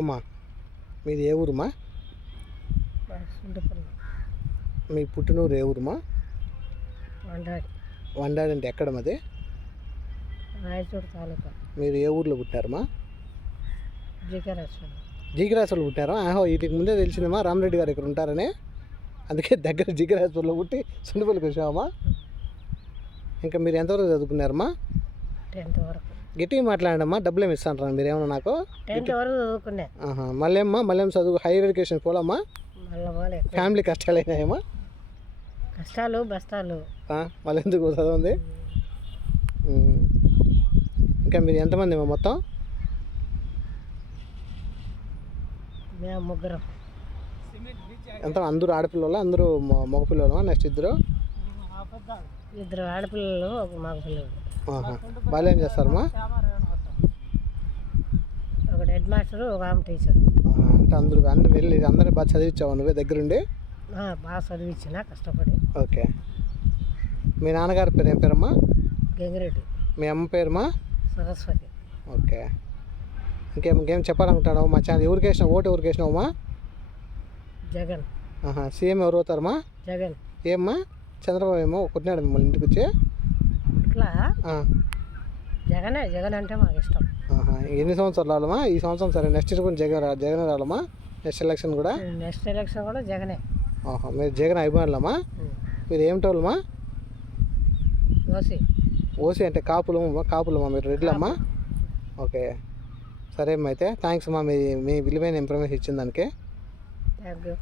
అమ్మా మీది ఏ ఊరుమా? మీ పుట్టినూరు ఏ ఊరుమా? వండాడి అంటే ఎక్కడ మాది? రాయచోటి తాలూకా. మీరు ఏ ఊర్లో పుట్టారమ్మా? జీకరాశ్వరం. జీగిరాసులు పుట్టారా? ఆహో, వీటికి ముందే తెలిసిందమ్మా రామరెడ్డి గారు ఇక్కడ ఉంటారని. అందుకే దగ్గర జీగిరాసులో పుట్టి సుండిపల్లికి వచ్చామమ్మా. ఇంకా మీరు ఎంతవరకు చదువుకున్నారమ్మా? 10th వరకు. గట్టిగా మాట్లాడమ్మా, డబ్బులు ఏమి ఇస్తాను మీరు ఏమన్నా నాకు? 10th వరకు చదువుకున్నా. మళ్ళీ చదువు హైయర్ ఎడ్యుకేషన్ పోలమ్మా? మళ్ళీ ఫ్యామిలీ కష్టాలు అయినాయమ్మా? కష్టాలు బస్తాలు. మళ్ళీ ఎందుకు చదవండి? ఇంకా మీరు ఎంతమంది ఏమో మొత్తం? మేము ముగ్గురం. ఎంత అందరూ ఆడపిల్లలు, అందరూ మగ పిల్లలు? నెక్స్ట్ ఇద్దరు ఆడపిల్లలు, ఒక మగ పిల్లలు. వాళ్ళు ఏం చేస్తారమ్మా? ఒక హెడ్ మాస్టర్, ఒక ఆమె టీచర్. అంటే అందరూ వెళ్ళి అందరినీ బాగా చదివించావు నువ్వే దగ్గరుండి? బాగా చదివించిన కష్టపడి. ఓకే. మీ నాన్నగారి పేరు ఏం పేరమ్మా? గంగిరెడ్డి. మీ అమ్మ పేరుమా? సరస్వతి. ఓకే. ఇంకేం చెప్పాలనుకుంటున్నావు మా ఛానల్? ఎవరికి వేసినావు ఓటు? ఎవరికి వేసినావమ్మా? జగన్. సీఎం ఎవరు అవుతారమ్మా? జగన్. ఏమ్మా చంద్రబాబు ఏమో కొట్టినాడు మిమ్మల్ని ఇంటికి వచ్చి? ఇట్లా జగన్ అంటే మాకు ఇష్టం. ఎన్ని సంవత్సరాలు రావాలమ్మా? ఈ సంవత్సరం సరే, నెక్స్ట్ కూడా జగన్ రావాలమ్మా? నెక్స్ట్ ఎలక్షన్ కూడా జగనే. మీరు జగన్ అభిమానులమ్మా? మీరు ఏమిటోళ్ళమ్మా? ఓసీ అంటే కాపులమ్మా మీరు? రెడ్లమ్మా? ఓకే, సరే అమ్మా. అయితే థ్యాంక్స్ అమ్మా మీ విలువైన ఇన్ఫర్మేషన్ ఇచ్చిన దానికి. Thank you.